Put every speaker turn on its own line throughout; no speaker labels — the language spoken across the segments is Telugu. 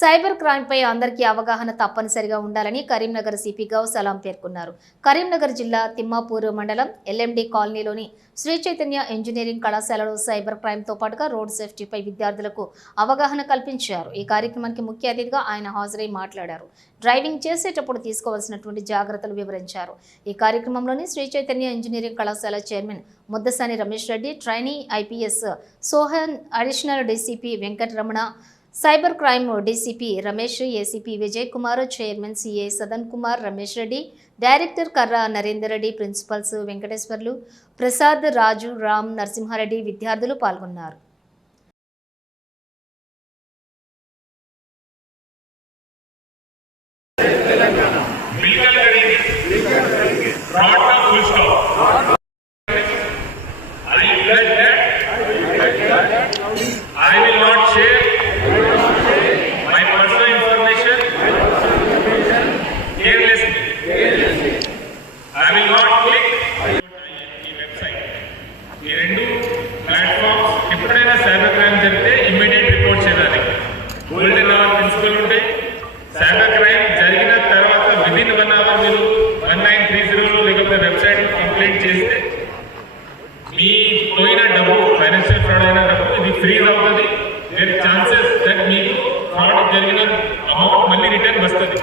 సైబర్ క్రైమ్పై అందరికీ అవగాహన తప్పనిసరిగా ఉండాలని కరీంనగర్ సిపి గౌ సలాం పేర్కొన్నారు. కరీంనగర్ జిల్లా తిమ్మాపూర్ మండలం ఎల్ఎండి కాలనీలోని శ్రీ చైతన్య ఇంజనీరింగ్ కళాశాలలో సైబర్ క్రైమ్తో పాటుగా రోడ్ సేఫ్టీపై విద్యార్థులకు అవగాహన కల్పించారు. ఈ కార్యక్రమానికి ముఖ్య అతిథిగా ఆయన హాజరై మాట్లాడారు. డ్రైవింగ్ చేసేటప్పుడు తీసుకోవాల్సినటువంటి జాగ్రత్తలు వివరించారు. ఈ కార్యక్రమంలోని శ్రీ చైతన్య ఇంజనీరింగ్ కళాశాల chairman Muddasani Ramesh Reddy trainee IPS Sohan additional DCP Venkataramana cyber crime DCP Ramesh ACP Vijay Kumar chairman CA Sadan Kumar Ramesh Reddy director Karra Narender Reddy principals Venkateswarlu Prasad Raju Ram Narasimhareddy విద్యార్థులు పాల్గొన్నారు.
గోల్డెన్ అవర్ ప్రిన్సిపల్ ఉంటాయి సైబర్ క్రైమ్ జరిగిన తర్వాత విదిన్ వన్ అవర్ మీరు వన్ నైన్ త్రీ జీరోలో లేకపోతే వెబ్సైట్ కంప్లైంట్ చేస్తే మీ పోయిన డబ్బు ఫైనాన్షియల్ ఫ్రాడ్ అయిన డబ్బు ఇది ఫ్రీజ్ అవుతుంది. దేర్ ఛాన్సెస్ దట్ మీకు ఫ్రాడ్ జరిగిన అమౌంట్ మళ్ళీ రిటర్న్ వస్తుంది.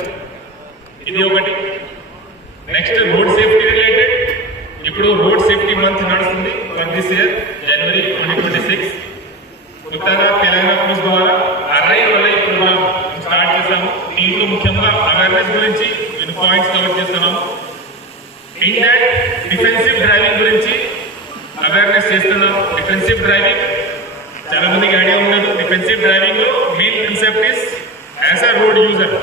ఇది ఒకటి. నెక్స్ట్ రోడ్ సేఫ్టీ రిలేటెడ్ ఇప్పుడు రోడ్ సేఫ్టీ మంత్ నడుస్తుంది. For this year January twenty twenty six కొత్తగా తెలంగాణ స్టార్ట్ ముఖ్యంగా అవేర్నెస్ గురించి నేను పాయింట్స్ కవర్ చేస్తున్నాను ఇన్ దాట్ డిఫెన్సివ్ డ్రైవింగ్ గురించి అవేర్నెస్ చేస్తున్నాం డిఫెన్సివ్ డ్రైవింగ్ చాలా మందికి ఐడియా ఉండదు defensive డ్రైవింగ్లో main concept is as a road user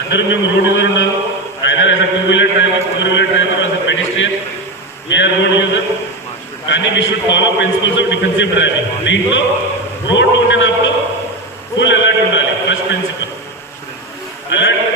అందరూ మేము రోడ్ యూజర్ ఉన్నాము. Either as a two wheeler driver four wheeler driver as a pedestrian we are road user కానీ we should follow principles of defensive driving దీంట్లో రోడ్ ఉండినప్పుడు ఫుల్ ఎలా Let